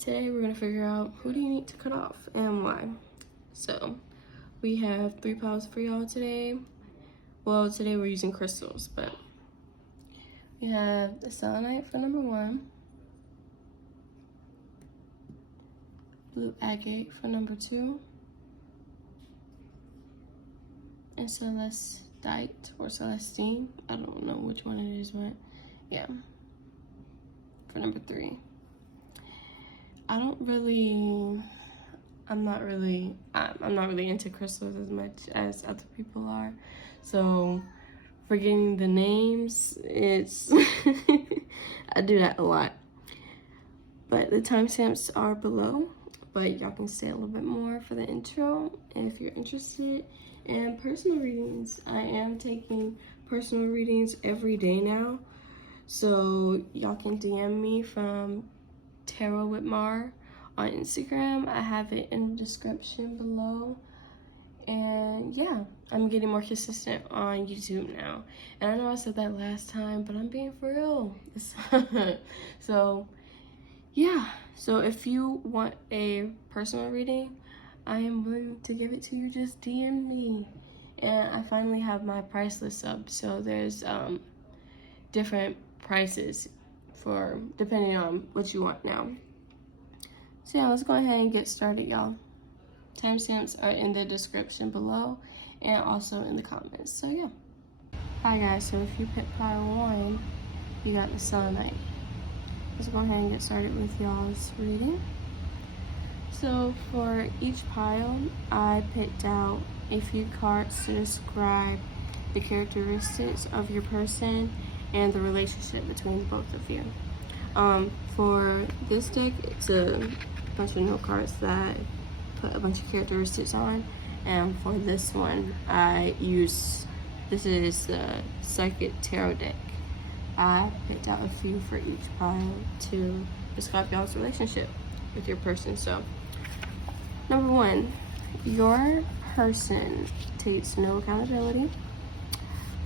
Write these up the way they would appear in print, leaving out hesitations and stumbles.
Today we're gonna figure out who do you need to cut off and why. So we have 3 piles for y'all today. Well, today we're using crystals, but we have the selenite for number 1, blue agate for number 2, and celestite or celestine. I don't know which one it is, but yeah, for number 3. I'm not really into crystals as much as other people are. So forgetting the names, it's I do that a lot. But the timestamps are below, but y'all can stay a little bit more for the intro if you're interested. And personal readings, I am taking personal readings every day now. So y'all can DM me from Tarot with Mar on Instagram. I have it in the description below. And yeah, I'm getting more consistent on YouTube now. And I know I said that last time, but I'm being for real. So yeah, so if you want a personal reading, I am willing to give it to you. Just DM me. And I finally have my price list up, so there's different prices for depending on what you want now. So yeah, let's go ahead and get started, y'all. Timestamps are in the description below and also in the comments. So yeah. Alright guys, so if you picked pile 1, you got the selenite. Let's go ahead and get started with y'all's reading. So for each pile, I picked out a few cards to describe the characteristics of your person and the relationship between both of you. For this deck, it's a bunch of note cards that I put a bunch of characteristics on, and for this one, this is the Psychic Tarot deck. I picked out a few for each pile to describe y'all's relationship with your person. So, number 1, your person takes no accountability.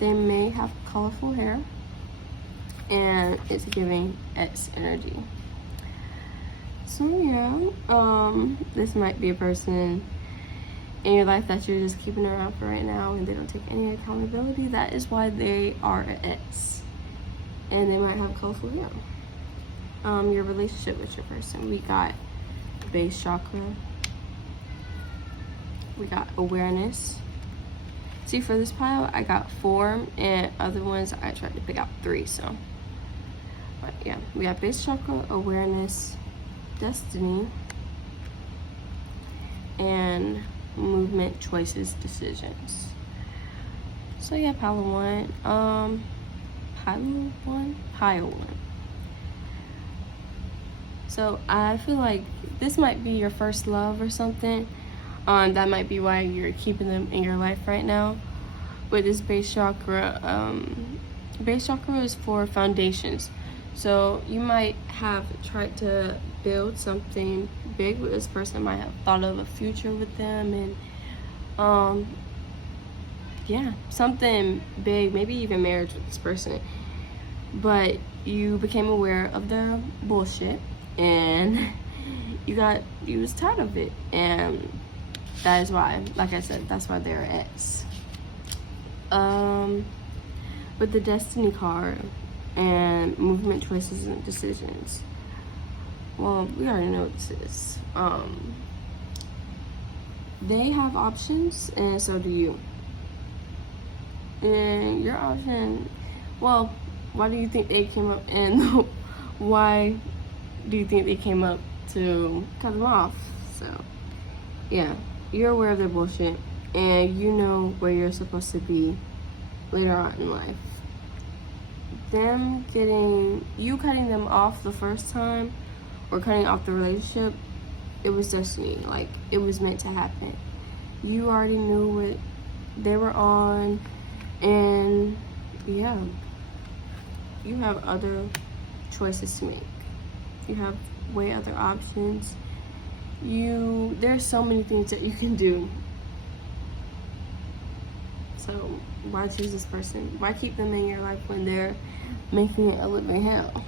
They may have colorful hair, and it's giving X energy. So yeah, this might be a person in your life that you're just keeping around for right now, and they don't take any accountability. That is why they are an X, and they might have colorful hair. Your relationship with your person, we got base chakra, we got awareness. See, for this pile, I got 4, and other ones I tried to pick out 3. So, but yeah, we got base chakra, awareness, destiny, and movement, choices, decisions. So yeah, pile 1. Pile 1. So I feel like this might be your first love or something. That might be why you're keeping them in your life right now. With this base chakra is for foundations. So you might have tried to build something big with this person, might have thought of a future with them, and yeah, something big, maybe even marriage with this person. But you became aware of their bullshit, and you was tired of it, and that is why, like I said, that's why they're X. With the destiny card and movement, choices, and decisions. Well, we already know what this is. They have options, and so do you. And your option, well, why do you think they came up, and why do you think they came up to cut them off? So, yeah, you're aware of their bullshit, and you know where you're supposed to be later on in life. You cutting them off the first time, or cutting off the relationship, it was destiny. Like, it was meant to happen. You already knew what they were on, and yeah, you have other choices to make. You have way other options. There's so many things that you can do. So why choose this person? Why keep them in your life when they're making it a living hell?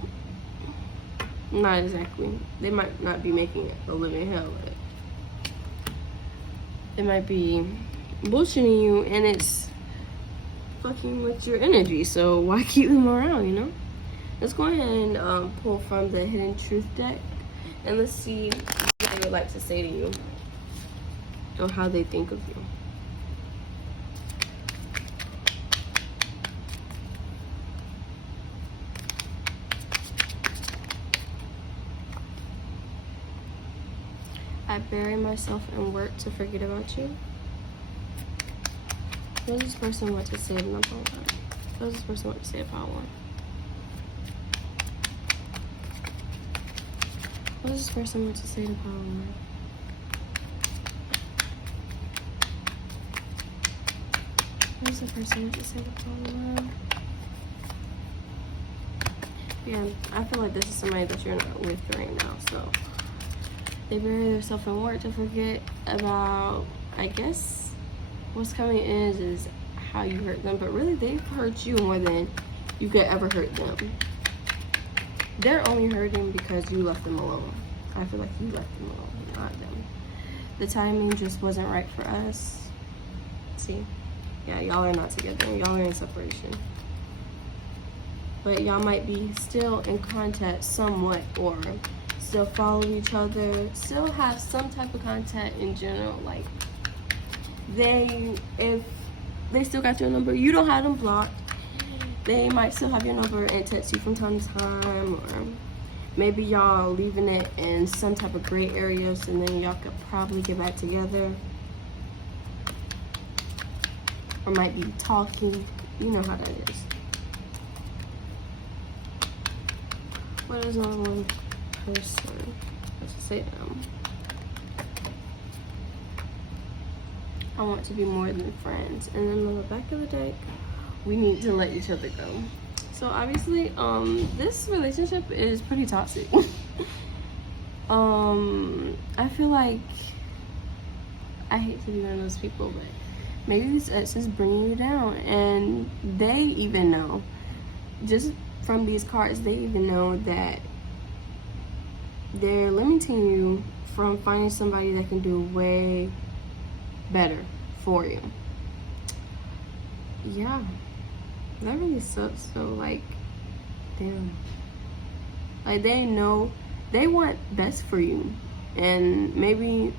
Not exactly. They might not be making it a living hell, but it might be bullshitting you, and it's fucking with your energy. So why keep them around, you know? Let's go ahead and pull from the Hidden Truth deck, and let's see what they would like to say to you or how they think of you. I bury myself in work to forget about you. What does this person want to say to number one? What does this person want to say about one? What does this person want to say to power one? What does the person want to say to power one? Yeah, I feel like this is somebody that you're not with right now, so they bury themselves in work to forget about, I guess, what's coming is how you hurt them, but really they've hurt you more than you could ever hurt them. They're only hurting because you left them alone. I feel like you left them alone, not them. The timing just wasn't right for us. See? Yeah, y'all are not together. Y'all are in separation. But y'all might be still in contact somewhat, or still follow each other, still have some type of contact in general. Like, if they still got your number, you don't have them blocked. They might still have your number and text you from time to time, or maybe y'all leaving it in some type of gray areas, and then y'all could probably get back together. Or might be talking. You know how that is. What is on one person? Let's say them. I want to be more than friends. And then on the back of the deck, we need to let each other go. So obviously, this relationship is pretty toxic. I feel like, I hate to be one of those people, but maybe this ex is bringing you down, and they even know. Just from these cards, they even know that they're limiting you from finding somebody that can do way better for you. Yeah, that really sucks. So like, damn, like they know they want best for you, and maybe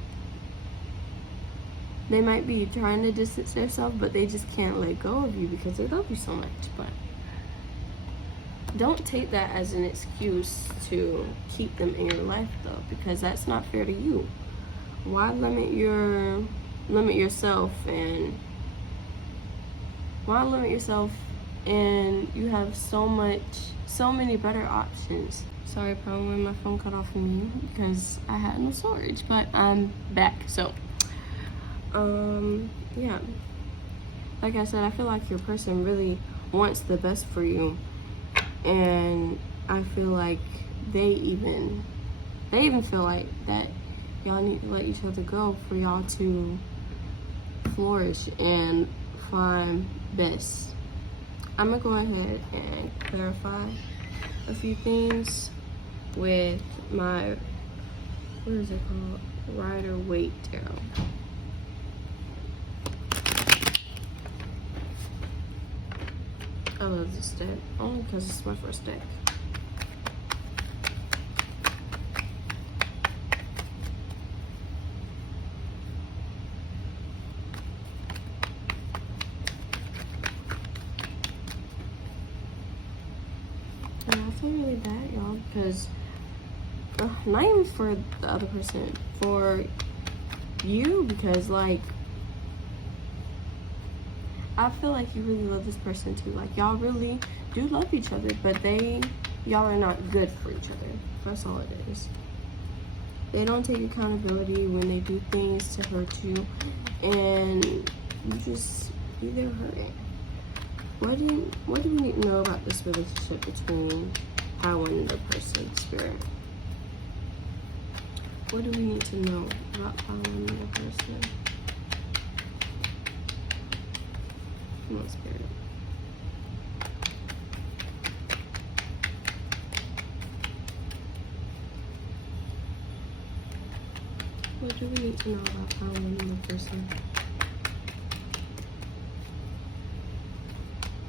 they might be trying to distance themselves, but they just can't let go of you because they love you so much. But don't take that as an excuse to keep them in your life, though, because that's not fair to you. Why limit yourself, and you have so many better options. Sorry, probably my phone cut off from me because I had no storage, but I'm back. So yeah, like I said, I feel like your person really wants the best for you, and I feel like they even feel like that y'all need to let each other go for y'all to flourish and find best. I'm gonna go ahead and clarify a few things with my, what is it called, Rider-Waite tarot. I love this deck, only because it's my first deck. And I feel really bad, y'all, because not even for the other person, for you, because like, I feel like you really love this person too. Like, y'all really do love each other, but y'all are not good for each other. That's all it is. They don't take accountability when they do things to hurt you, and you just either hurt it. What do we need to know about this relationship between Power and the person, Spirit? What do we need to know about Power and the person? Come on, Spirit. do we need to know about pile one in the person?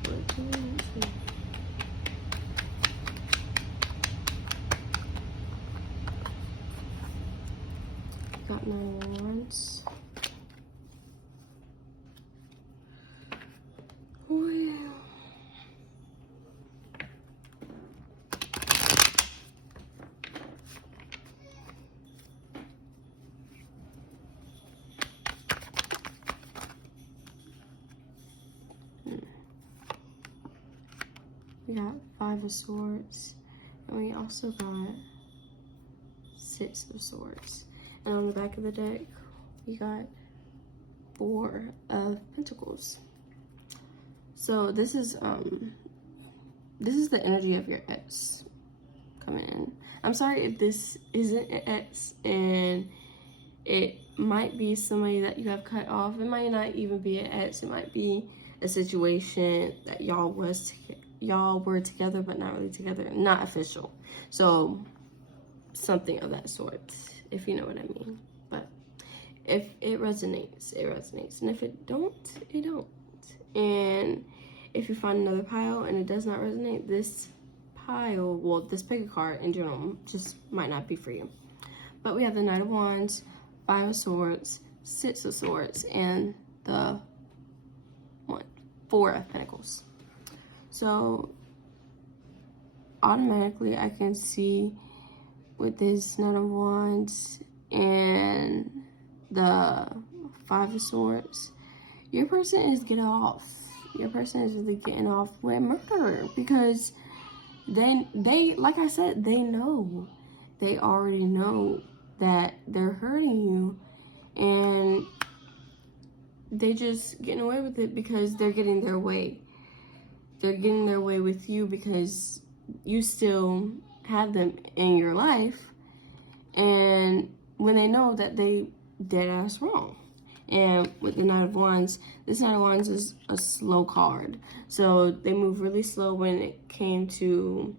What do we need to know? Got 9 of Wands. Well, we got 5 of Swords, and we also got 6 of Swords. And on the back of the deck, we got 4 of Pentacles. So this is the energy of your ex coming in. I'm sorry if this isn't an ex and it might be somebody that you have cut off. It might not even be an ex. It might be a situation that y'all were together but not really together, not official. So something of that sort, if you know what I mean. But if it resonates, it resonates, and if it don't, it don't. And if you find another pile and it does not resonate, this pile, well, this pick a card in general just might not be for you. But we have the Knight of Wands, 5 of Swords, 6 of Swords, and the 4 of Pentacles. So automatically I can see with this Knight of Wands and the 5 of Swords, your person is getting off. Your person is really getting off with murder, because they like I said, they know. They already know that they're hurting you, and they just getting away with it because they're getting their way. They're getting their way with you because you still have them in your life, and when they know that they dead ass wrong. And with the Knight of Wands, this Knight of Wands is a slow card. So they move really slow when it came to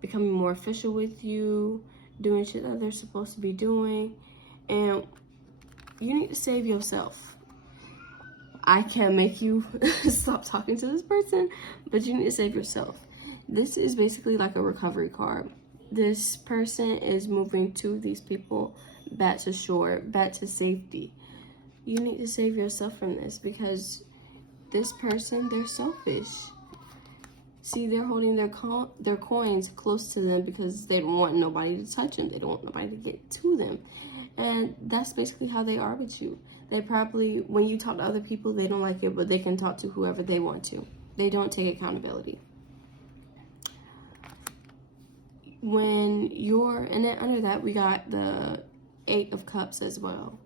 becoming more official with you, doing shit that they're supposed to be doing. And you need to save yourself. I can't make you stop talking to this person, but you need to save yourself. This is basically like a recovery card. This person is moving to these people back to shore, back to safety. You need to save yourself from this, because this person, they're selfish. See, they're holding their coins close to them because they don't want nobody to touch them. They don't want nobody to get to them. And that's basically how they are with you. They probably, when you talk to other people, they don't like it, but they can talk to whoever they want to. They don't take accountability. When you're, and then under that, we got the 8 of Cups as well.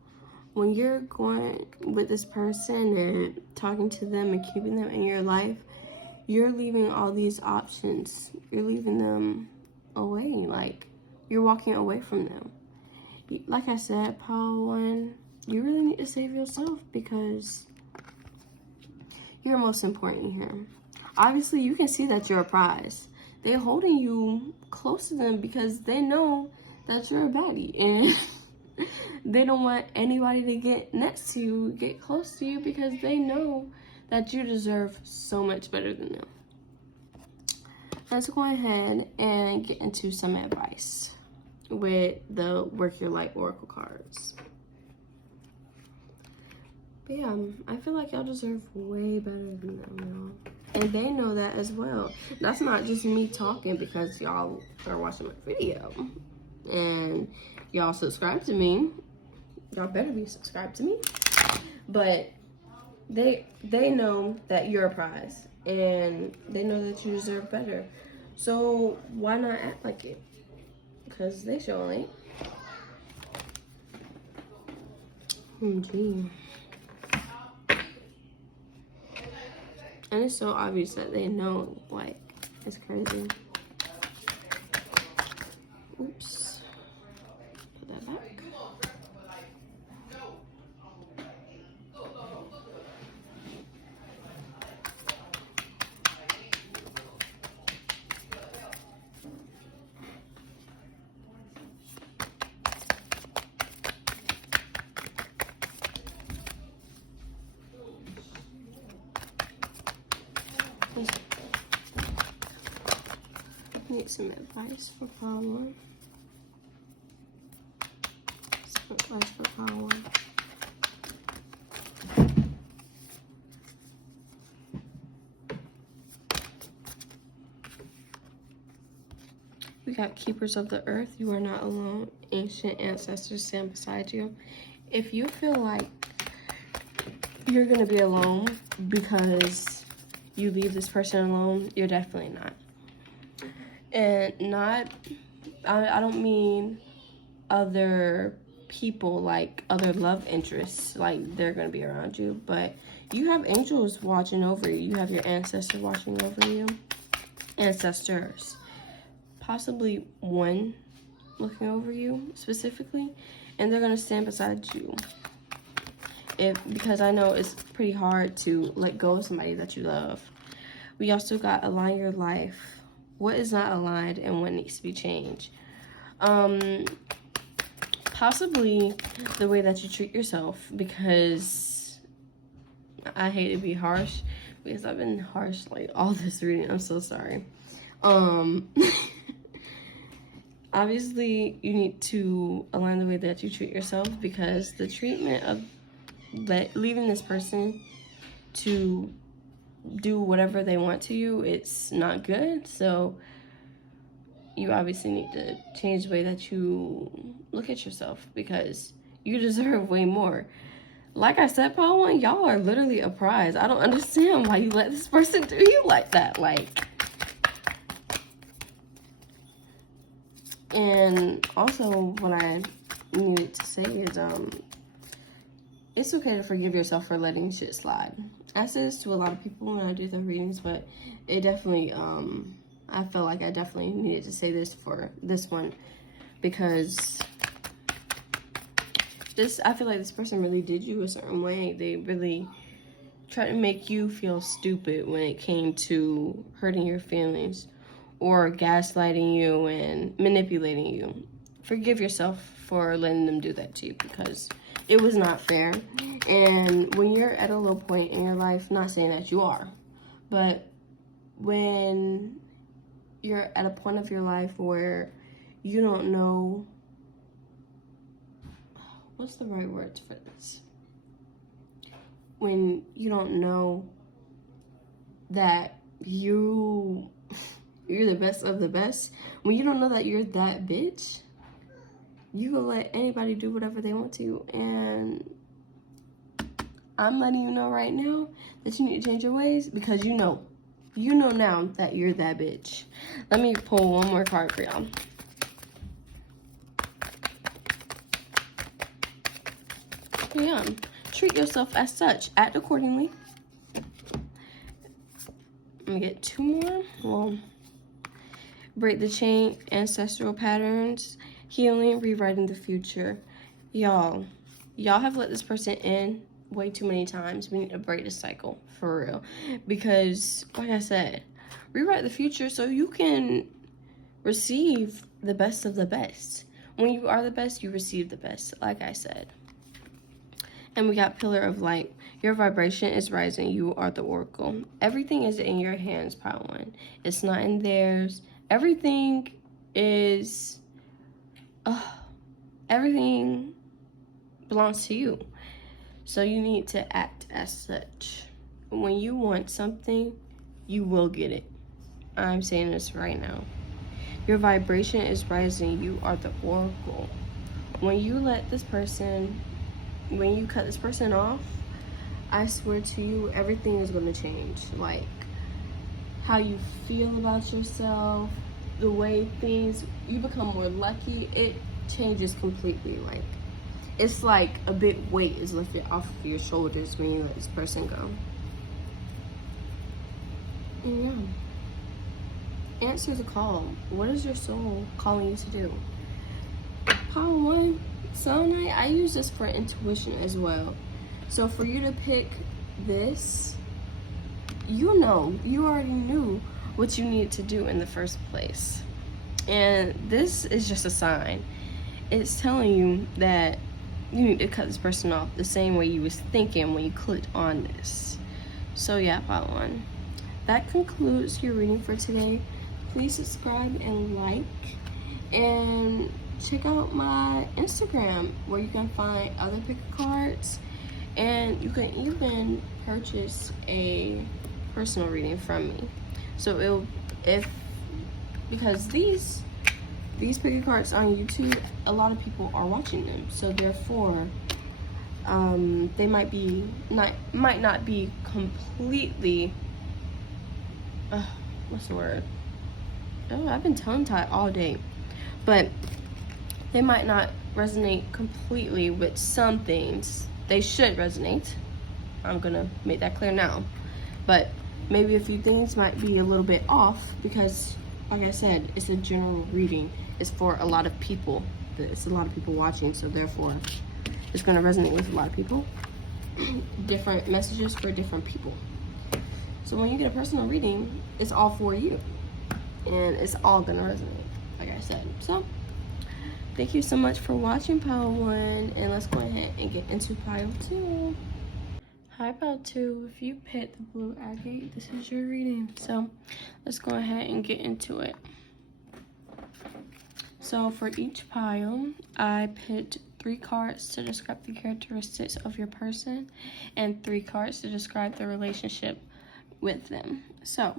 When you're going with this person and talking to them and keeping them in your life, you're leaving all these options. You're leaving them away. Like, you're walking away from them. Like I said, pile 1, you really need to save yourself, because you're most important here. Obviously, you can see that you're a prize. They're holding you close to them because they know that you're a baddie, and they don't want anybody to get next to you, get close to you, because they know that you deserve so much better than them. Let's go ahead and get into some advice with the Work Your Light Oracle cards. But yeah, I feel like y'all deserve way better than them, y'all. And they know that as well. That's not just me talking because y'all are watching my video and y'all subscribe to me. Y'all better be subscribed to me. But they know that you're a prize, and they know that you deserve better. So why not act like it? Because they sure ain't. Gee. And it's so obvious that they know, like, it's crazy. Oops. Put that back. Need some advice for Power 1. Some advice for Power 1. We got Keepers of the Earth. You are not alone. Ancient ancestors stand beside you. If you feel like you're gonna be alone because you leave this person alone, you're definitely not. And I don't mean other people, like other love interests, like they're gonna be around you, but you have angels watching over you. You have your ancestors watching over you. Ancestors. Possibly one looking over you specifically, and they're gonna stand beside you. Because I know it's pretty hard to let go of somebody that you love. We also got align your life. What is not aligned and what needs to be changed? Possibly the way that you treat yourself, because I hate to be harsh, because I've been harsh like all this reading. I'm so sorry. Obviously, you need to align the way that you treat yourself, because the treatment of leaving this person to do whatever they want to you, it's not good. So you obviously need to change the way that you look at yourself, because you deserve way more. Like I said, Power 1, y'all are literally a prize. I don't understand why you let this person do you like that. Like, and also what I needed to say is it's okay to forgive yourself for letting shit slide. I say this to a lot of people when I do their readings, but it definitely I felt like I definitely needed to say this for this one, because I feel like this person really did you a certain way. They really tried to make you feel stupid when it came to hurting your feelings or gaslighting you and manipulating you. Forgive yourself for letting them do that to you, because it was not fair. And when you're at a low point in your life, not saying that you are, but when you're at a point of your life where you don't know, what's the right words for this? When you don't know that you're the best of the best, when you don't know that you're that bitch, you can let anybody do whatever they want to. And I'm letting you know right now that you need to change your ways, because you know now that you're that bitch. Let me pull one more card for y'all. Yeah, treat yourself as such. Act accordingly. Let me get two more. Well, break the chain, ancestral patterns, healing, rewriting the future. Y'all have let this person in way too many times. We need to break the cycle, for real. Because, like I said, rewrite the future so you can receive the best of the best. When you are the best, you receive the best, like I said. And we got Pillar of Light. Your vibration is rising. You are the oracle. Everything is in your hands, Power 1. It's not in theirs. Everything is... everything belongs to you. So you need to act as such. When you want something, you will get it. I'm saying this right now. Your vibration is rising. You are the oracle. When you cut this person off, I swear to you, everything is going to change. Like, how you feel about yourself, the way you become more lucky, it changes completely. Like, it's like a big weight is lifted off of your shoulders when you let this person go. And yeah. Answer the call. What is your soul calling you to do? Power 1, Selenite, I use this for intuition as well. So for you to pick this, you already knew what you needed to do in the first place. And this is just a sign. It's telling you that you need to cut this person off the same way you was thinking when you clicked on this. So yeah, Power 1. that concludes your reading for today. Please subscribe and like, and check out my Instagram where you can find other pick a cards, and you can even purchase a personal reading from me. So because these pick a cards on YouTube, a lot of people are watching them, so therefore they might not be completely what's the word? Oh, I've been tongue-tied all day. But they might not resonate completely with some things. They should resonate. I'm gonna make that clear now. But maybe a few things might be a little bit off because, like I said, it's a general reading. It's for a lot of people. It's a lot of people watching, so therefore it's gonna resonate with a lot of people. Different messages for different people. So when you get a personal reading, it's all for you. And it's all gonna resonate, like I said. So thank you so much for watching pile 1, and let's go ahead and get into pile 2. Hi pile 2, if you picked the blue agate, this is your reading. So let's go ahead and get into it. So for each pile, I picked 3 cards to describe the characteristics of your person and 3 cards to describe the relationship with them. So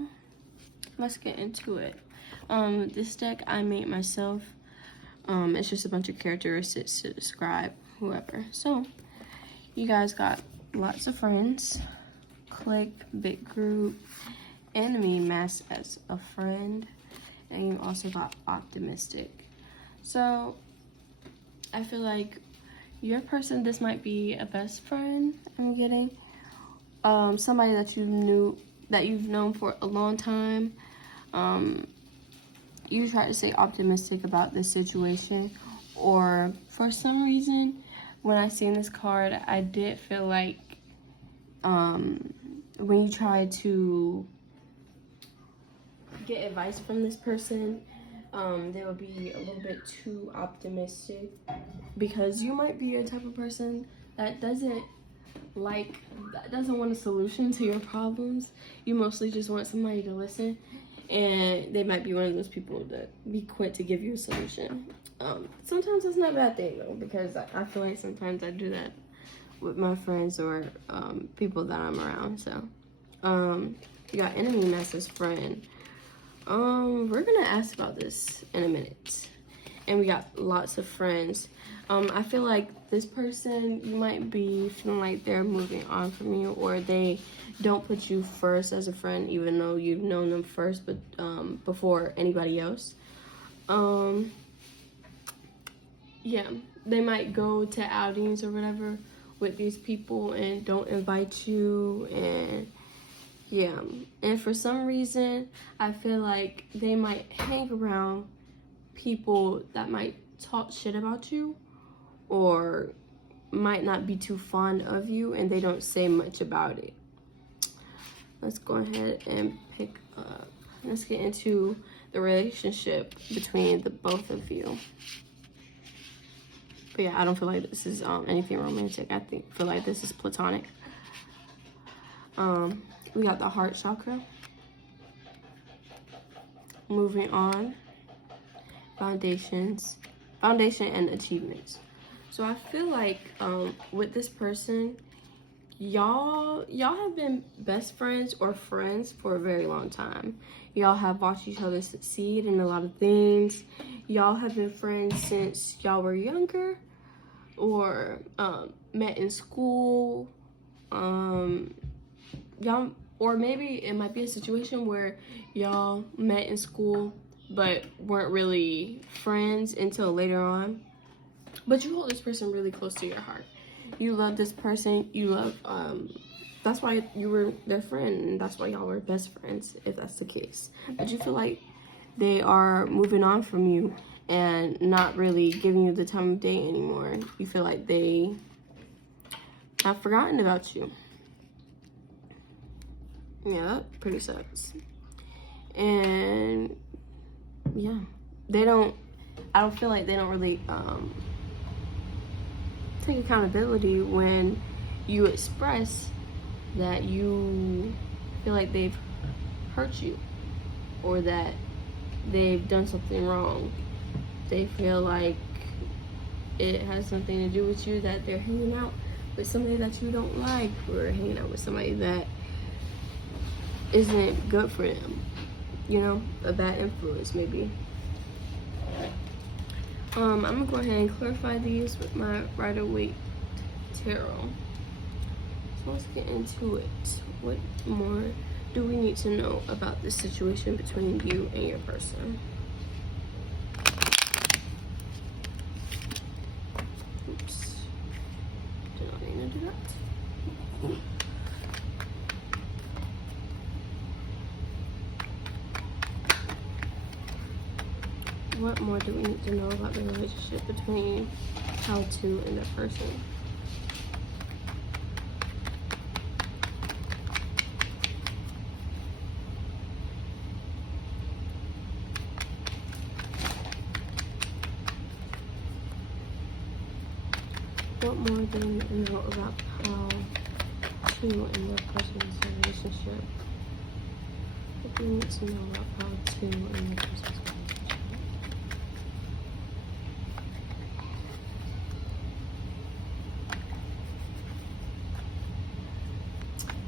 let's get into it. This deck I made myself. It's just a bunch of characteristics to describe whoever. So you guys got lots of friends, clique, big group, enemy masked as a friend, and you also got optimistic. So I feel like your person, this might be a best friend I'm getting. Somebody that you've known for a long time. You try to stay optimistic about this situation, or for some reason when I seen this card, I did feel like when you try to get advice from this person, they will be a little bit too optimistic, because you might be a type of person that doesn't want a solution to your problems. You mostly just want somebody to listen, and they might be one of those people that be quick to give you a solution. Sometimes that's not a bad thing though, because I feel like sometimes I do that with my friends or people that I'm around. So you got enemy master's friend. We're gonna ask about this in a minute. And we got lots of friends. I feel like this person, you might be feeling like they're moving on from you, or they don't put you first as a friend, even though you've known them first, but before anybody else. Yeah, they might go to outings or whatever with these people and don't invite you, and yeah. And for some reason, I feel like they might hang around people that might talk shit about you, or might not be too fond of you, and they don't say much about it. Let's go ahead and pick up. Let's get into the relationship between the both of you. But yeah, I don't feel like this is anything romantic. I feel like this is platonic. We got the heart chakra. Moving on. Foundation and achievements. So I feel like with this person, y'all have been best friends or friends for a very long time. Y'all have watched each other succeed in a lot of things. Y'all have been friends since y'all were younger, or met in school. Y'all, or maybe it might be a situation where y'all met in school but weren't really friends until later on. But you hold this person really close to your heart. You love this person. You love, that's why you were their friend, and that's why y'all were best friends, if that's the case. But you feel like they are moving on from you and not really giving you the time of day anymore. You feel like they have forgotten about you. Yeah, that pretty sucks. And yeah, I don't feel like they don't really take accountability when you express that you feel like they've hurt you, or that they've done something wrong. They feel like it has something to do with you, that they're hanging out with somebody that you don't like, or hanging out with somebody that isn't good for them, you know, a bad influence maybe. I'm gonna go ahead and clarify these with my Rider-Waite tarot. So let's get into it. What more do we need to know about this situation between you and your person? Oops. Did not mean to do that. What more do we need to know about the relationship between how to and the person? What more do we need to know about how to and their person's relationship? What do we need to know about how to and their person's relationship?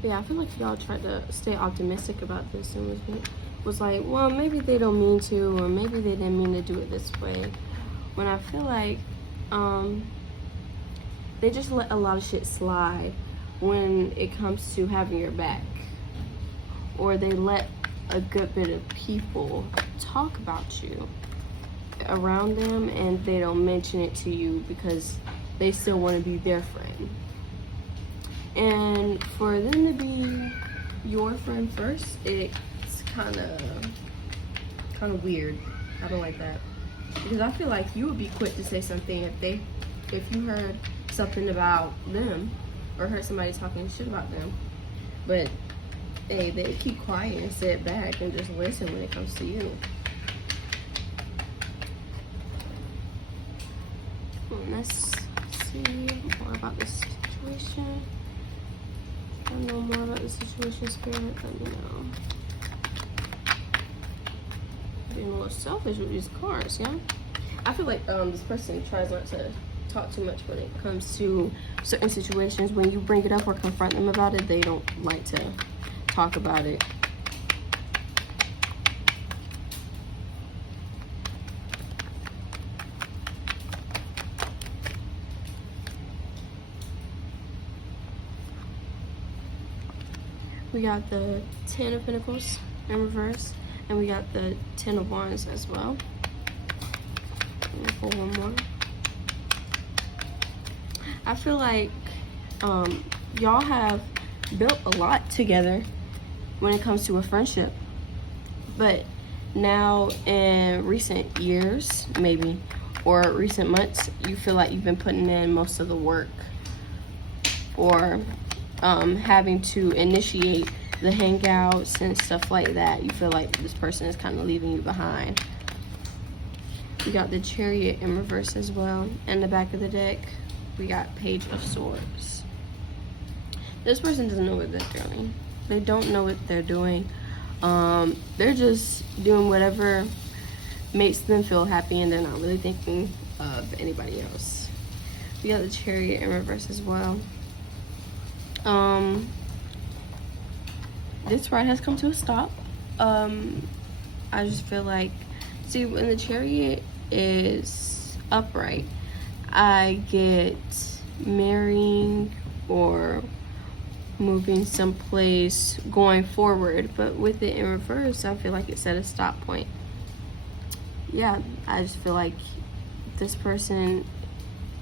Yeah, I feel like y'all tried to stay optimistic about this and was like, well, maybe they don't mean to, or maybe they didn't mean to do it this way. When I feel like they just let a lot of shit slide when it comes to having your back, or they let a good bit of people talk about you around them and they don't mention it to you because they still want to be their friend. And for them to be your friend first, it's kind of weird. I don't like that, because I feel like you would be quick to say something if you heard something about them or heard somebody talking shit about them. But hey, they keep quiet and sit back and just listen when it comes to you. Let's see more about this situation. I know more about the situation, Spirit, let me know. Being a little selfish with these cards, yeah? I feel like this person tries not to talk too much when it comes to certain situations. When you bring it up or confront them about it, they don't like to talk about it. We got the 10 of Pentacles in reverse, and we got the 10 of Wands as well. Let me pull one more. I feel like y'all have built a lot together when it comes to a friendship, but now in recent years, maybe, or recent months, you feel like you've been putting in most of the work, or having to initiate the hangouts and stuff like that. You feel like this person is kind of leaving you behind. We got the Chariot in reverse as well. In the back of the deck, we got Page of Swords. This person doesn't know what they're doing. They don't know what they're doing. They're just doing whatever makes them feel happy, and they're not really thinking of anybody else. We got the Chariot in reverse as well. This ride has come to a stop. I just feel like, see, when the Chariot is upright, I get marrying or moving someplace, going forward, but with it in reverse, I feel like it's at a stop point. Yeah, I just feel like this person,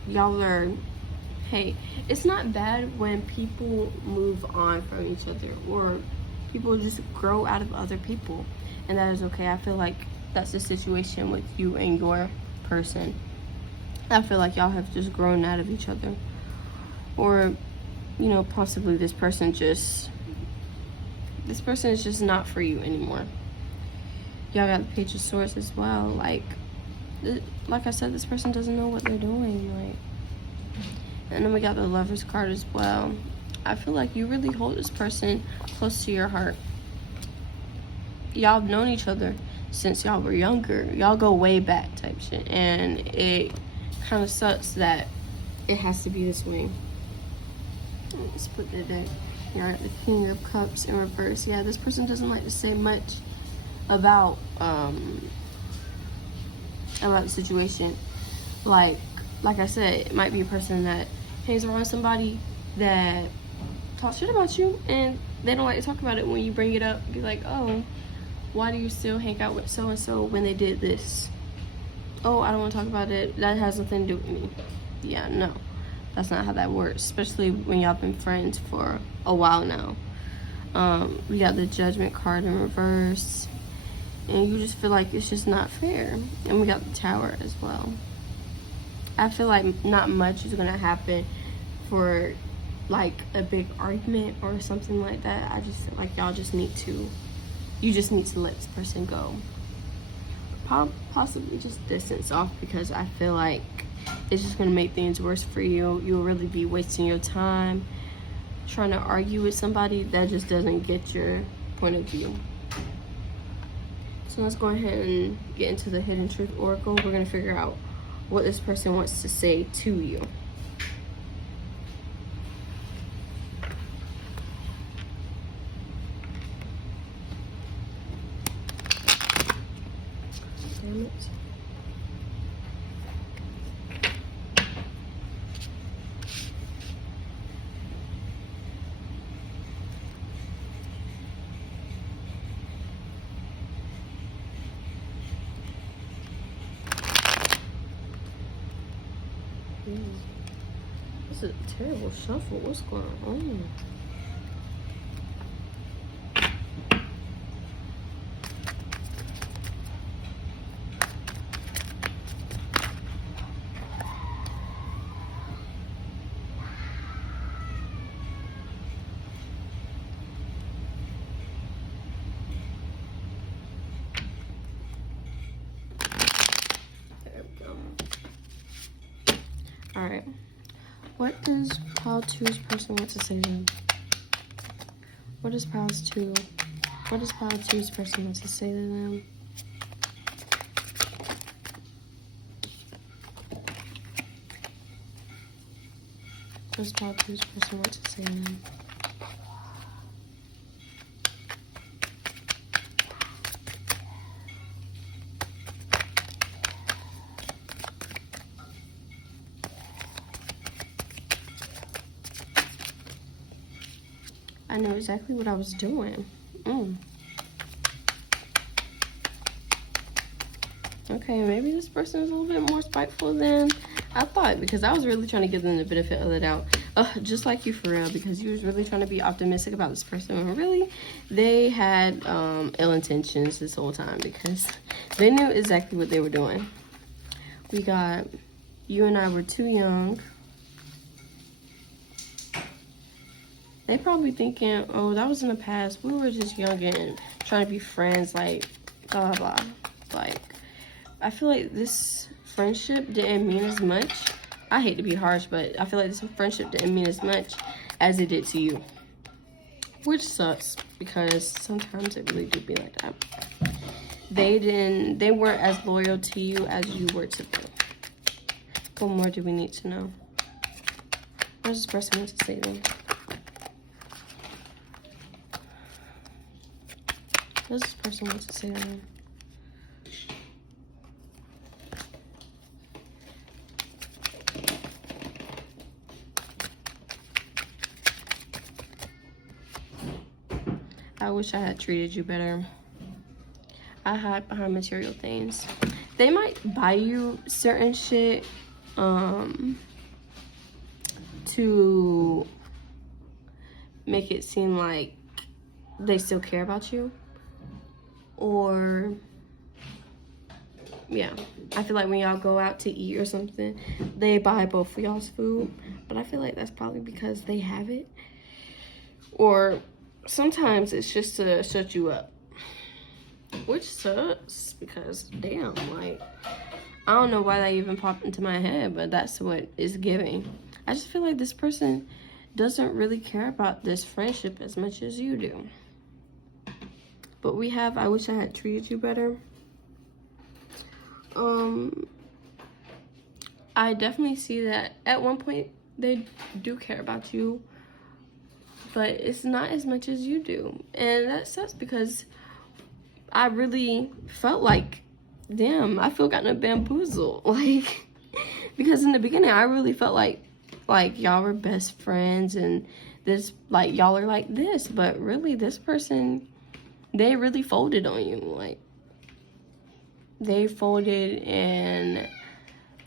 y'all are, hey, it's not bad when people move on from each other, or people just grow out of other people, and that is okay. I feel like that's the situation with you and your person. I feel like y'all have just grown out of each other, or, you know, possibly this person is just not for you anymore. Y'all got the Page of Swords as well. Like I said, this person doesn't know what they're doing. Like, and then we got the Lover's card as well. I feel like you really hold this person close to your heart. y'all have known each other since y'all were younger. Y'all go way back type shit. And it kind of sucks that it has to be this way. Let's put that there. You're at the King of Cups in reverse. Yeah, this person doesn't like to say much about the situation. Like I said, it might be a person that hangs around somebody that talks shit about you, and they don't like to talk about it when you bring it up. Be like, oh, why do you still hang out with so and so when they did this? Oh, I don't want to talk about it. That has nothing to do with me. Yeah, no, that's not how that works. Especially when y'all been friends for a while now. We got the Judgment card in reverse, and you just feel like it's just not fair. And we got the Tower as well. I feel like not much is gonna happen for like a big argument or something like that. I just feel like you just need to let this person go. Possibly just distance off, because I feel like it's just gonna make things worse for you. You'll really be wasting your time trying to argue with somebody that just doesn't get your point of view. So let's go ahead and get into the Hidden Truth Oracle. We're gonna figure out what this person wants to say to you. Damn it. This is a terrible shuffle. What's going on? There we go. All right. What does Pile 2's person want to say to them? What does Pile 2's person want to say to them? What does Pile 2's person want to say to them? I know exactly what I was doing. Okay, maybe this person is a little bit more spiteful than I thought, because I was really trying to give them the benefit of the doubt. Just like you, for real, because you was really trying to be optimistic about this person. And really, they had ill intentions this whole time, because they knew exactly what they were doing. We got, you and I were too young. They probably thinking, oh, that was in the past. We were just young and trying to be friends, like, blah, blah, blah. Like, I feel like this friendship didn't mean as much. I hate to be harsh, but I feel like this friendship didn't mean as much as it did to you. Which sucks, because sometimes it really do be like that. They weren't as loyal to you as you were to them. What more do we need to know? What does this person want to say to them? What does this person want to say to them? I wish I had treated you better. I hide behind material things. They might buy you certain shit to make it seem like they still care about you. Or, yeah, I feel like when y'all go out to eat or something, they buy both of y'all's food. But I feel like that's probably because they have it. Or sometimes it's just to shut you up. Which sucks, because damn, like, I don't know why that even popped into my head, but that's what it's giving. I just feel like this person doesn't really care about this friendship as much as you do. But we have, I wish I had treated you better. I definitely see that at one point they do care about you, but it's not as much as you do. And that sucks because I really felt like, damn, I feel kind of bamboozled. Like, because in the beginning, I really felt like y'all were best friends and this, like, y'all are like this. But really, this person, they really folded on you. Like, they folded and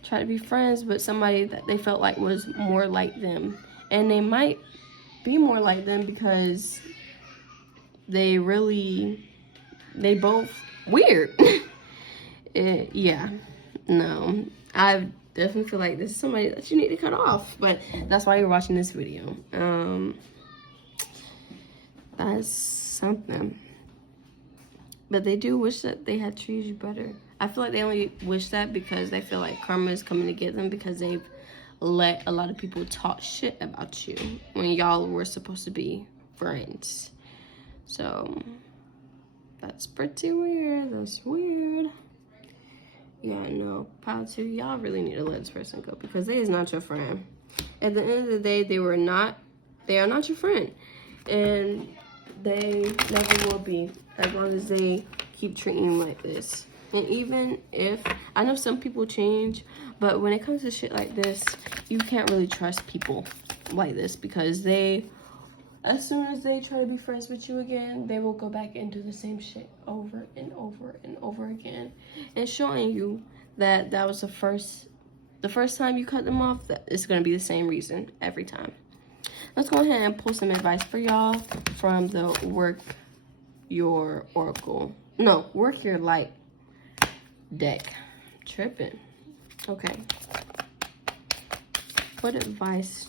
tried to be friends with somebody that they felt like was more like them. And they might be more like them because they both weird. Yeah, no, I definitely feel like this is somebody that you need to cut off, but that's why you're watching this video. That's something. But they do wish that they had treated you better. I feel like they only wish that because they feel like karma is coming to get them because they've let a lot of people talk shit about you when y'all were supposed to be friends. So that's pretty weird. That's weird. Yeah, no, pile 2, y'all really need to let this person go because they is not your friend. At the end of the day, they are not your friend. And they never will be as long as they keep treating you like this. And even if, I know some people change, but when it comes to shit like this, you can't really trust people like this because they, as soon as they try to be friends with you again, they will go back and do the same shit over and over and over again. And showing you that that was the first time you cut them off, that it's going to be the same reason every time. Let's go ahead and pull some advice for y'all from the Work Your Light deck. Tripping. Okay. What advice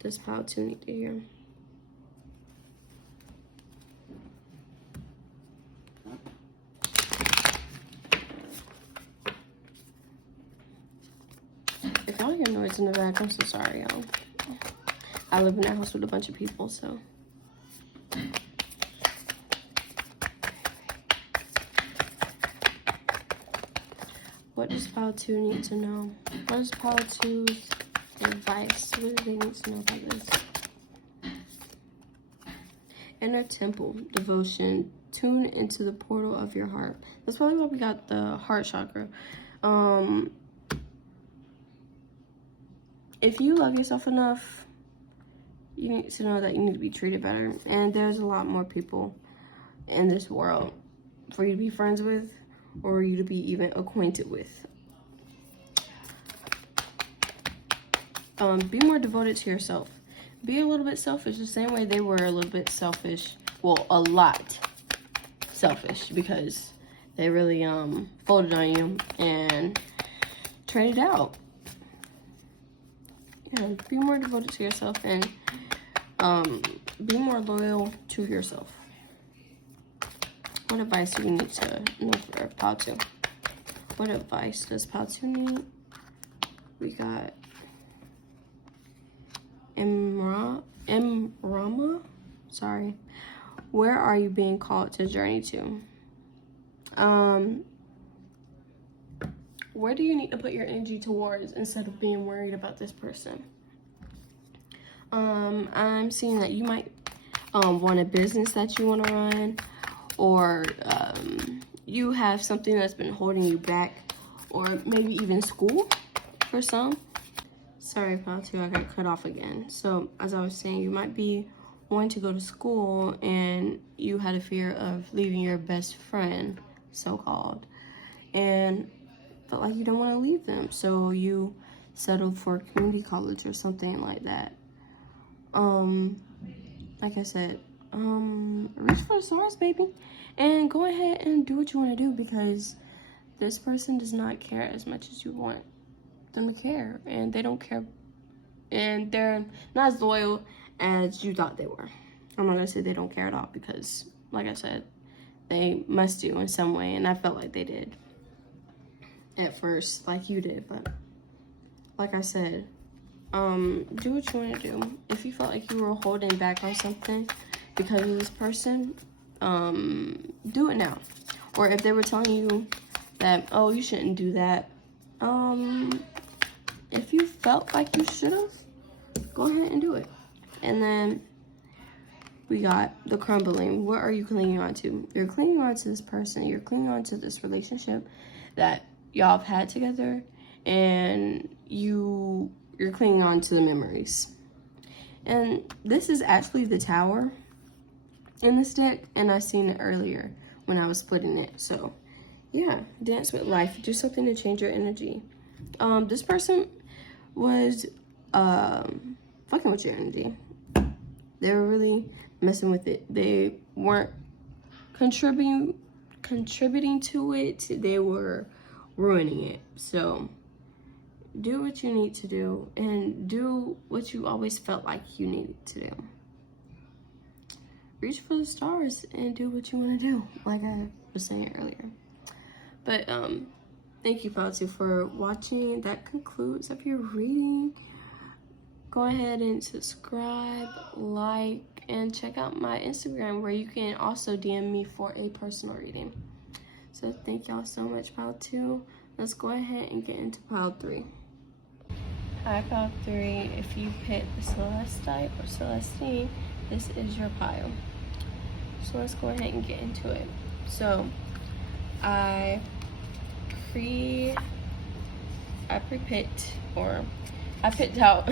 does pile 2 need to hear? If y'all hear noise in the back, I'm so sorry, y'all. I live in a house with a bunch of people, so. What does pile 2 need to know? What is pile 2's advice? What do they need to know about this? Inner temple, devotion, tune into the portal of your heart. That's probably why we got the heart chakra. If you love yourself enough, you need to know that you need to be treated better. And there's a lot more people in this world for you to be friends with or you to be even acquainted with. Be more devoted to yourself. Be a little bit selfish the same way they were a little bit selfish. Well, a lot selfish because they really folded on you and traded out. Yeah, be more devoted to yourself and be more loyal to yourself. What advice do you need to know for pile 2? What advice does pile 2 need? We got Rama. Sorry. Where are you being called to journey to? Where do you need to put your energy towards instead of being worried about this person? I'm seeing that you might want a business that you want to run, or you have something that's been holding you back, or maybe even school for some. Sorry, pile 2, I got cut off again. So as I was saying, you might be wanting to go to school and you had a fear of leaving your best friend, so-called, and felt like you don't want to leave them, so you settled for community college or something like that. Like I said, reach for the stars, baby, and go ahead and do what you want to do because this person does not care as much as you want them to care, and they don't care, and they're not as loyal as you thought they were. I'm not gonna say they don't care at all because, like I said, they must do in some way, and I felt like they did at first, like you did. But like I said, do what you want to do. If you felt like you were holding back on something because of this person, do it now. Or if they were telling you that, oh, you shouldn't do that, if you felt like you should have, go ahead and do it. And then we got the crumbling. What are you clinging on to? You're clinging on to this person. You're clinging on to this relationship that y'all have had together, and you're clinging on to the memories. And this is actually the Tower in this deck, and I seen it earlier when I was splitting it. So yeah, dance with life. Do something to change your energy. This person was fucking with your energy. They were really messing with it. They weren't contributing to it. They were ruining it. So do what you need to do, and do what you always felt like you needed to do. Reach for the stars and do what you want to do, like I was saying earlier. But thank you, Pile 2, for watching. That concludes of your reading. Go ahead and subscribe, like, and check out my Instagram, where you can also DM me for a personal reading. So thank y'all so much, Pile 2. Let's go ahead and get into Pile 3. Hi, Pile 3. If you picked the Celestite or Celestine, this is your pile. So let's go ahead and get into it. So I picked out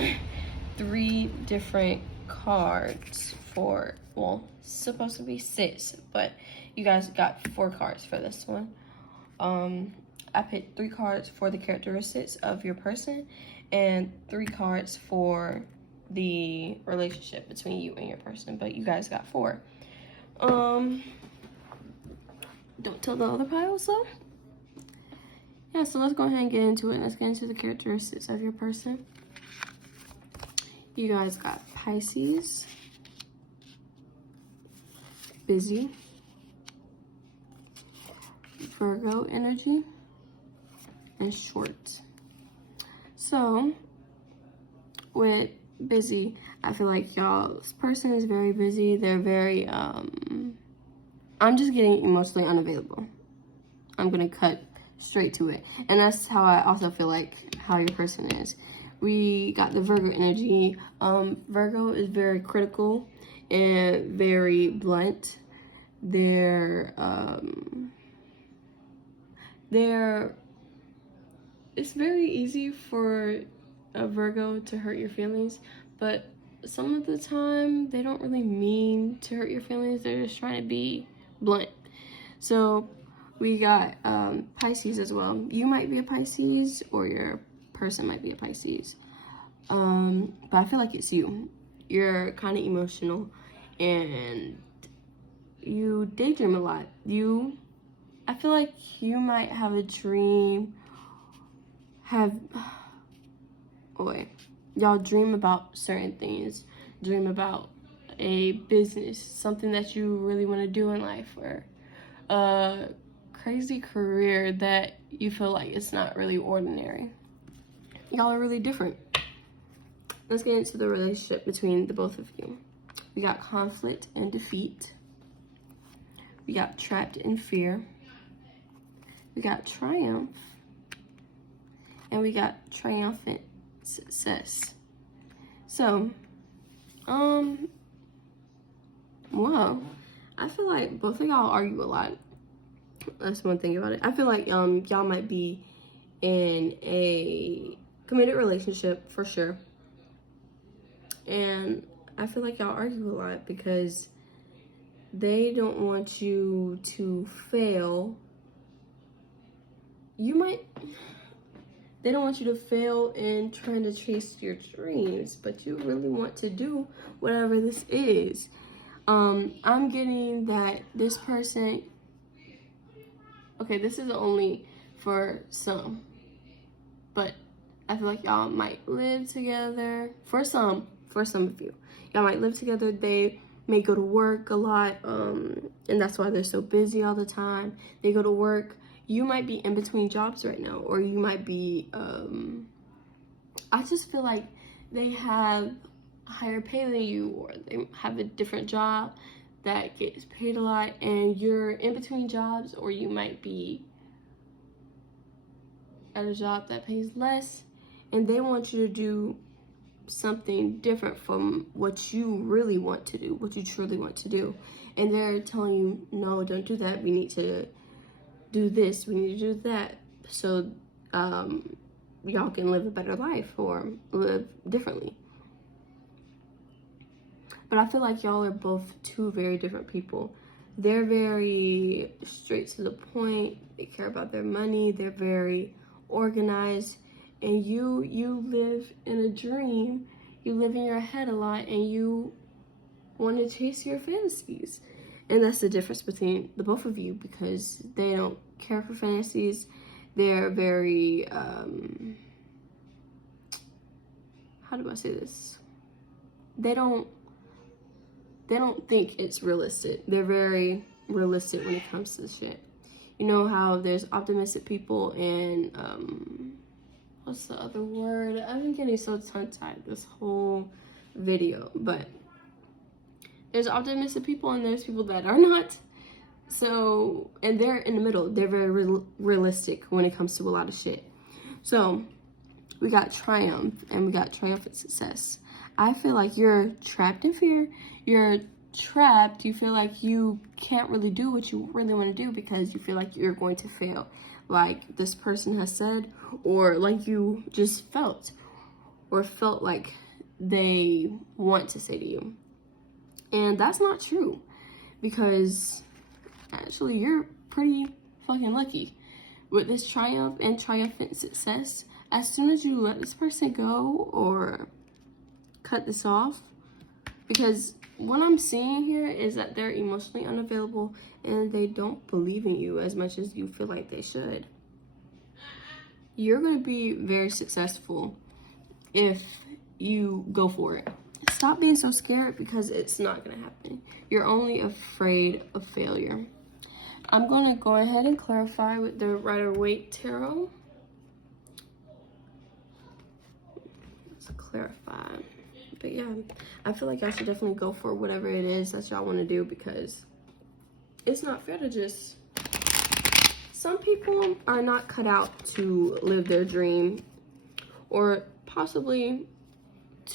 3 different cards for, well, supposed to be 6, but you guys got 4 cards for this one. I picked 3 cards for the characteristics of your person, and 3 cards for the relationship between you and your person, but you guys got 4. Don't tell the other piles though. Yeah, so let's go ahead and get into it. Let's get into the characteristics of your person. You guys got Pisces, busy, Virgo energy, and short. So with busy, I feel like y'all's person is very busy. They're very I'm just getting emotionally unavailable. I'm gonna cut straight to it, and that's how I also feel like how your person is. We got the Virgo energy. Virgo is very critical and very blunt. It's very easy for a Virgo to hurt your feelings, but some of the time they don't really mean to hurt your feelings. They're just trying to be blunt. So we got Pisces as well. You might be a Pisces, or your person might be a Pisces, but I feel like it's you. You're kind of emotional, and you daydream a lot. I feel like you might have a dream, y'all dream about certain things, dream about a business, something that you really want to do in life, or a crazy career that you feel like it's not really ordinary. Y'all are really different. Let's get into the relationship between the both of you. We got conflict and defeat. We got trapped in fear. We got triumph. And we got triumphant success. So, well, I feel like both of y'all argue a lot. That's one thing about it. I feel like y'all might be in a committed relationship for sure. And I feel like y'all argue a lot because they don't want you to fail. They don't want you to fail in trying to chase your dreams, but you really want to do whatever this is. I'm getting that this person, okay, this is only for some, but I feel like y'all might live together. For some of you, y'all might live together. They may go to work a lot, and that's why they're so busy all the time. They go to work. You might be in between jobs right now, or you might be, I just feel like they have higher pay than you, or they have a different job that gets paid a lot, and you're in between jobs, or you might be at a job that pays less, and they want you to do something different from what you really want to do, what you truly want to do. And they're telling you, no, don't do that. We need to do this. We need to do that. So y'all can live a better life or live differently. But I feel like y'all are both two very different people. They're very straight to the point. They care about their money. They're very organized. And you live in a dream. You live in your head a lot, and you want to chase your fantasies. And that's the difference between the both of you, because they don't care for fantasies. They're very, how do I say this? They don't think it's realistic. They're very realistic when it comes to shit. You know how there's optimistic people and, what's the other word? I've been getting so tongue-tied this whole video, but there's optimistic people and there's people that are not. So, and they're in the middle. They're very realistic when it comes to a lot of shit. So, we got triumph and we got triumphant success. I feel like you're trapped in fear. You're trapped. You feel like you can't really do what you really want to do because you feel like you're going to fail, like this person has said, or like you just felt like they want to say to you. And that's not true, because actually you're pretty fucking lucky with this triumph and triumphant success. As soon as you let this person go or cut this off, because what I'm seeing here is that they're emotionally unavailable and they don't believe in you as much as you feel like they should. You're going to be very successful if you go for it. Stop being so scared, because it's not going to happen. You're only afraid of failure. I'm going to go ahead and clarify with the Rider-Waite Tarot. Let's clarify. But yeah, I feel like y'all should definitely go for whatever it is that y'all want to do, because it's not fair to just... Some people are not cut out to live their dream, or possibly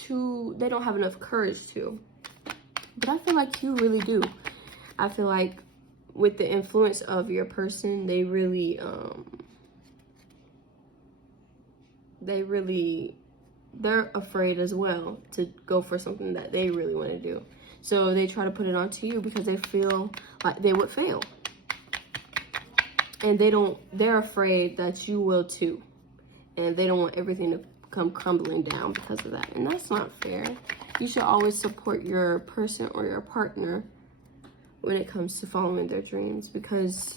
they don't have enough courage to. But I feel like you really do. I feel like with the influence of your person, they're afraid as well to go for something that they really want to do. So they try to put it onto you because they feel like they would fail. And they're afraid that you will too. And they don't want everything to come crumbling down because of that. And that's not fair. You should always support your person or your partner when it comes to following their dreams, because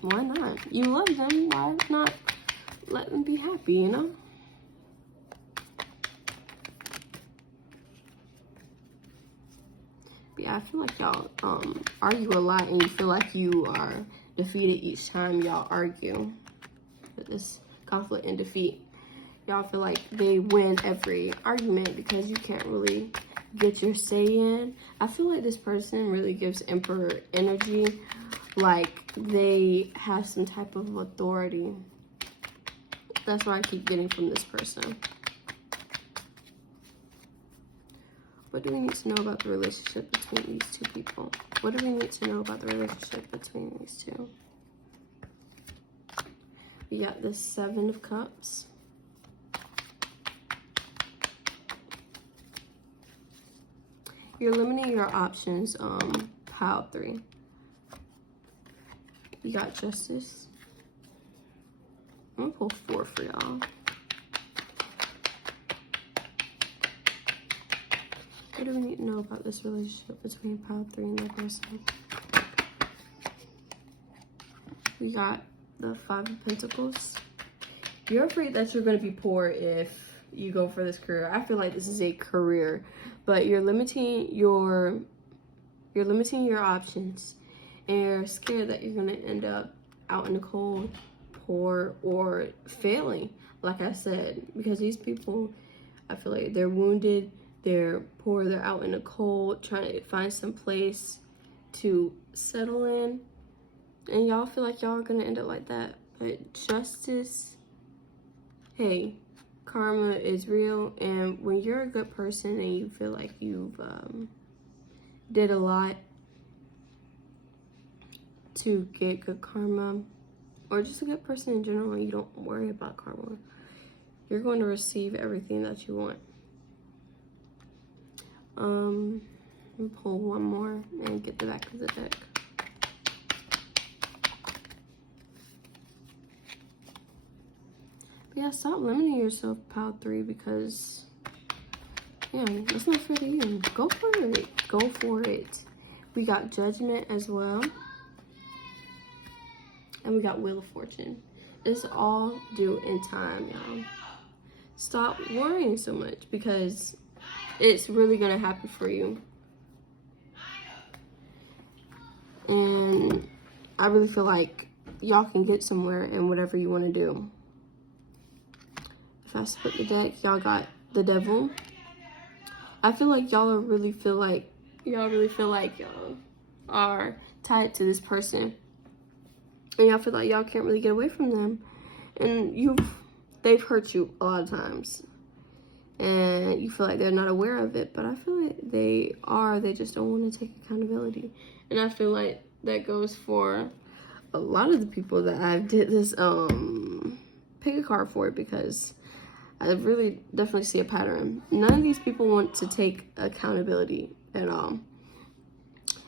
why not? You love them, why not let them be happy, you know? But yeah, I feel like y'all argue a lot, and you feel like you are defeated each time y'all argue. With this conflict and defeat, y'all feel like they win every argument because you can't really get your say in. I feel like this person really gives Emperor energy, like they have some type of authority. That's what I keep getting from this person. What do we need to know about the relationship between these two people? What do we need to know about the relationship between these two? We got the Seven of Cups. You're limiting your options, pile 3. We got Justice. I'm gonna pull 4 for y'all. What do we need to know about this relationship between pile 3 and their person? We got the 5 of Pentacles. You're afraid that you're going to be poor if you go for this career. I feel like this is a career, but you're limiting your options, and you're scared that you're going to end up out in the cold, poor, or failing, like I said, because these people, I feel like they're wounded, they're poor, they're out in the cold, trying to find some place to settle in. And y'all feel like y'all are gonna end up like that. But justice, hey, karma is real. And when you're a good person and you feel like you've did a lot to get good karma, or just a good person in general, and you don't worry about karma, you're going to receive everything that you want. Let me pull one more and get the back of the deck. But yeah, stop limiting yourself, pile 3, because yeah, that's not fair to you. Go for it. Go for it. We got Judgment as well. And we got Wheel of Fortune. It's all due in time, y'all. Stop worrying so much, because it's really going to happen for you. And I really feel like y'all can get somewhere in whatever you want to do. If I split the deck, y'all got the Devil. I feel like y'all really feel like y'all are tied to this person. And y'all feel like y'all can't really get away from them. And they've hurt you a lot of times. And you feel like they're not aware of it. But I feel like they are. They just don't want to take accountability. And I feel like that goes for a lot of the people that I did this pick a card for, because I really definitely see a pattern. None of these people want to take accountability at all.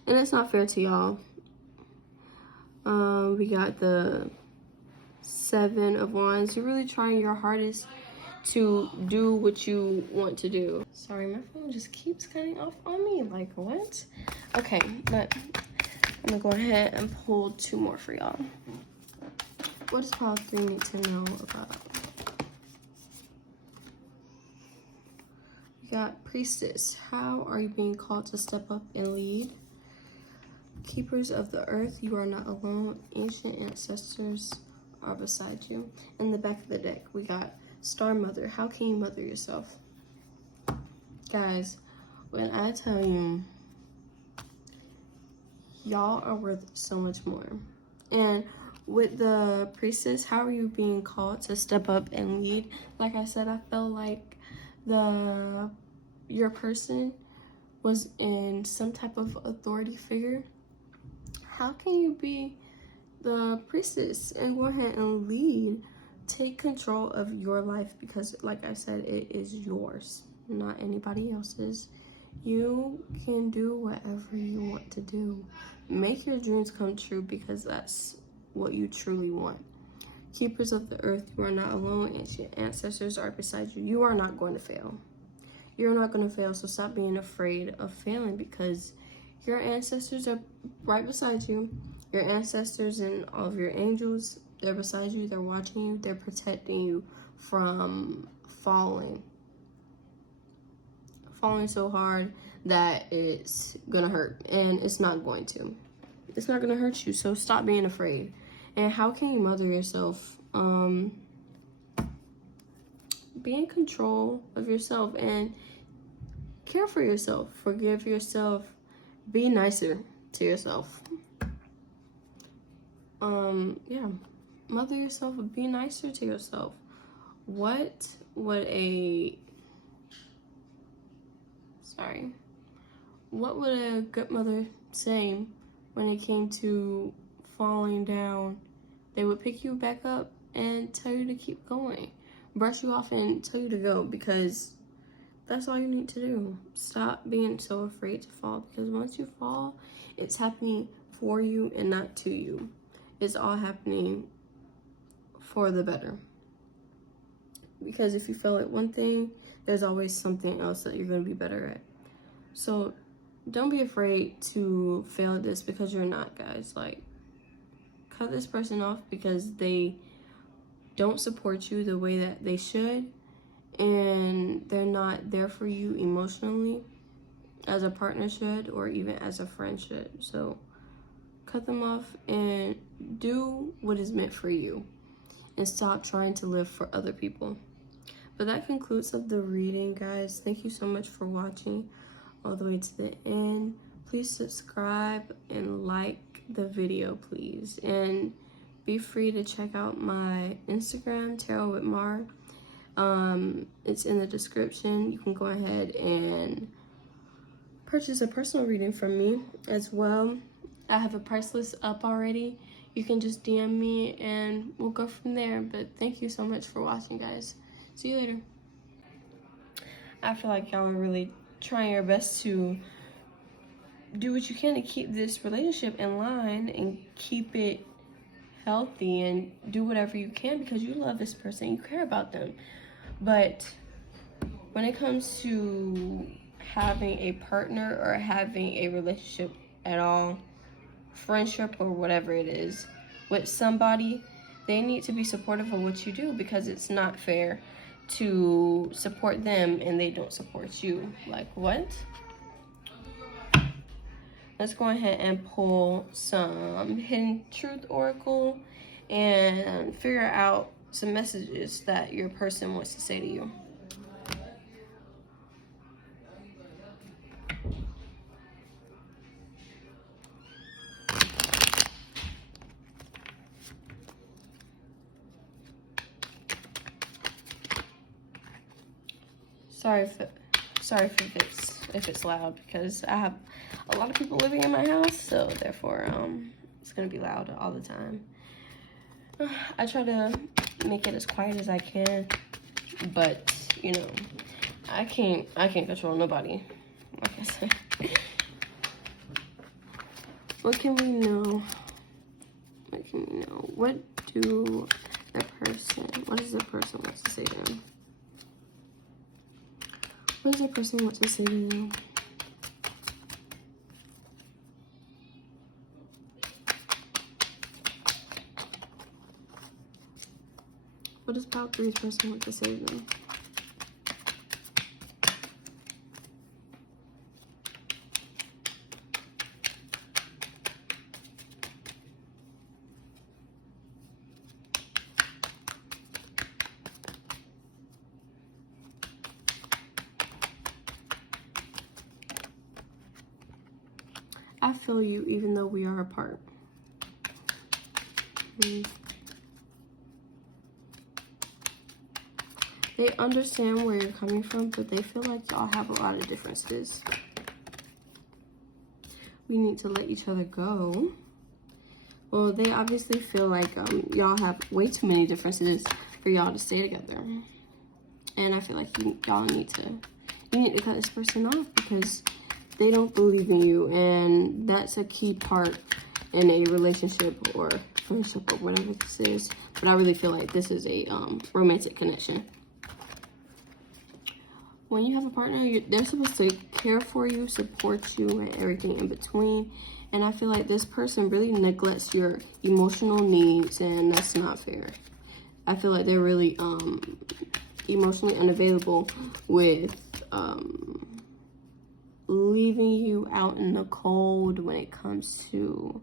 And it's not fair to y'all. We got the 7 of Wands. You're really trying your hardest to do what you want to do. Sorry, my phone just keeps cutting off on me. Like, what? Okay, but I'm gonna go ahead and pull 2 more for y'all. What does pile 3 need to know about? We got Priestess. How are you being called to step up and lead? Keepers of the earth, you are not alone. Ancient ancestors are beside you. In the back of the deck, we got Star Mother. How can you mother yourself? Guys, when I tell you, y'all are worth so much more. And with the Priestess, how are you being called to step up and lead? Like I said, I felt like your person was in some type of authority figure. How can you be the Priestess and go ahead and lead? Take control of your life, because like I said, it is yours, not anybody else's. You can do whatever you want to do. Make your dreams come true, because that's what you truly want. Keepers of the earth, you are not alone. Ancient ancestors are beside you. You are not going to fail. You're not going to fail, so stop being afraid of failing, because your ancestors are right beside you. Your ancestors and all of your angels, they're beside you. They're watching you. They're protecting you from falling. Falling so hard that it's going to hurt. And it's not going to. It's not going to hurt you, so stop being afraid. And how can you mother yourself? Be in control of yourself and care for yourself. Forgive yourself. Be nicer to yourself. Yeah. Mother yourself. Be nicer to yourself. What would a good mother say when it came to falling down? They would pick you back up and tell you to keep going. Brush you off and tell you to go, because that's all you need to do. Stop being so afraid to fall, because once you fall, it's happening for you and not to you. It's all happening for the better. Because if you fail at one thing, there's always something else that you're going to be better at. So don't be afraid to fail at this, because you're not, guys. Like, cut this person off, because they don't support you the way that they should, and they're not there for you emotionally as a partner should, or even as a friend should. So cut them off and do what is meant for you, and stop trying to live for other people. But that concludes of the reading, guys. Thank you so much for watching all the way to the end. Please subscribe and like the video, please. And be free to check out my Instagram, Tarot with Mar. It's in the description. You can go ahead and purchase a personal reading from me as well. I have a price list up already. You can just DM me and we'll go from there. But thank you so much for watching, guys. See you later. I feel like y'all are really trying your best to do what you can to keep this relationship in line and keep it healthy, and do whatever you can because you love this person, you care about them. But when it comes to having a partner or having a relationship at all, friendship or whatever it is, with somebody, they need to be supportive of what you do, because it's not fair to support them and they don't support you. Like, what? Let's go ahead and pull some Hidden Truth Oracle and figure out some messages that your person wants to say to you. Sorry if it's loud, because I have a lot of people living in my house, so therefore it's gonna be loud all the time. I try to make it as quiet as I can, but you know, I can't control nobody, like I said. What can we know? What can we know? What does the person want to say to them? What does the person want to say to them? What does Pile 3's person want to say to them? I feel you even though we are apart. They understand where you're coming from, but they feel like y'all have a lot of differences. We need to let each other go. Well, they obviously feel like y'all have way too many differences for y'all to stay together. And I feel like y'all need to cut this person off, because they don't believe in you, and that's a key part in a relationship or friendship or whatever this is. But I really feel like this is a romantic connection. When you have a partner, they're supposed to care for you, support you, and everything in between. And I feel like this person really neglects your emotional needs, and that's not fair. I feel like they're really emotionally unavailable with leaving you out in the cold when it comes to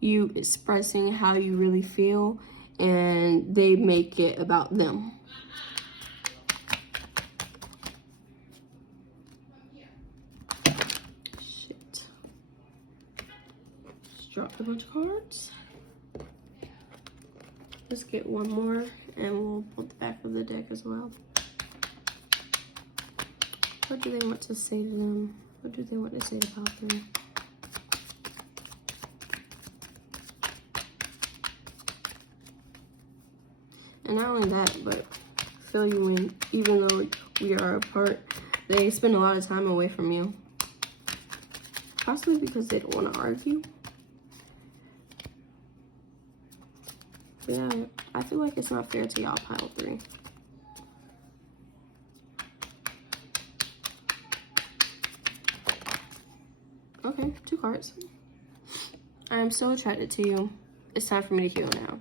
you expressing how you really feel, and they make it about them. Shit. Just dropped a bunch of cards. Let's get one more and we'll put the back of the deck as well. What do they want to say to them? What do they want to say about them? And not only that, but feel you in, even though we are apart, they spend a lot of time away from you. Possibly because they don't want to argue. Yeah, I feel like it's not fair to y'all, Pile 3. Okay, 2 cards. I am so attracted to you. It's time for me to heal now.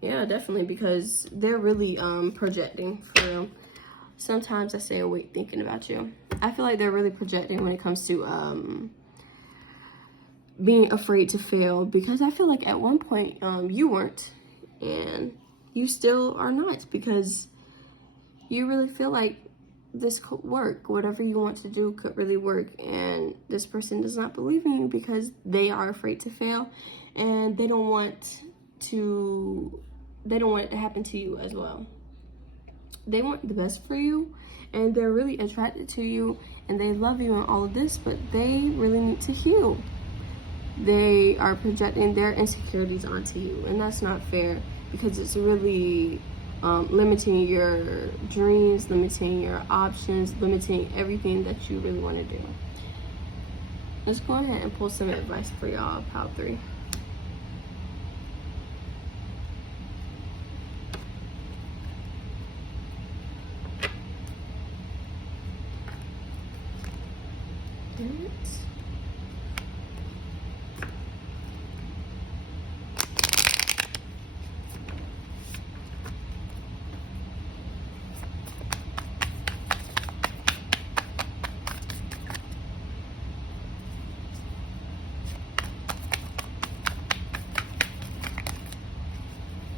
Yeah, definitely, because they're really projecting for real. Sometimes I stay awake thinking about you. I feel like they're really projecting when it comes to being afraid to fail, because I feel like at one point you weren't, and you still are not, because you really feel like this could work. Whatever you want to do could really work, and this person does not believe in you because they are afraid to fail, and they don't want it to happen to you as well. They want the best for you, and they're really attracted to you, and they love you and all of this, but they really need to heal. They are projecting their insecurities onto you, and that's not fair, because it's really limiting your dreams, limiting your options, limiting everything that you really want to do. Let's go ahead and pull some advice for y'all, pile 3.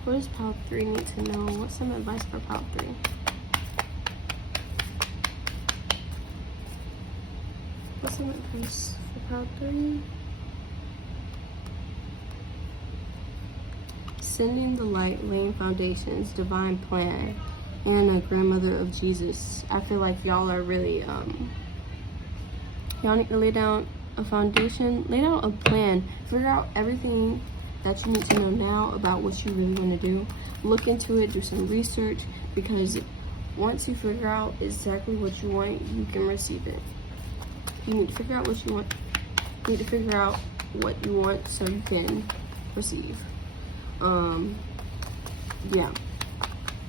What does pile 3 need to know? What's some advice for pile 3? What's some advice for pile 3? Sending the light, laying foundations, divine plan, and a grandmother of Jesus. I feel like y'all are really, y'all need to lay down a foundation, lay down a plan, figure out everything that you need to know now about what you really want to do. Look into it, do some research, because once you figure out exactly what you want, you can receive it. You need to figure out what you want. You need to figure out what you want so you can receive. Yeah.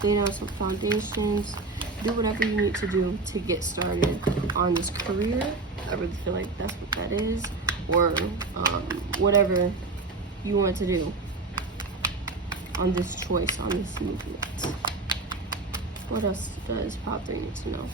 Lay down some foundations. Do whatever you need to do to get started on this career. I really feel like that's what that is. Or whatever you want to do on this choice, on this movement. What else does pile 3 need to know?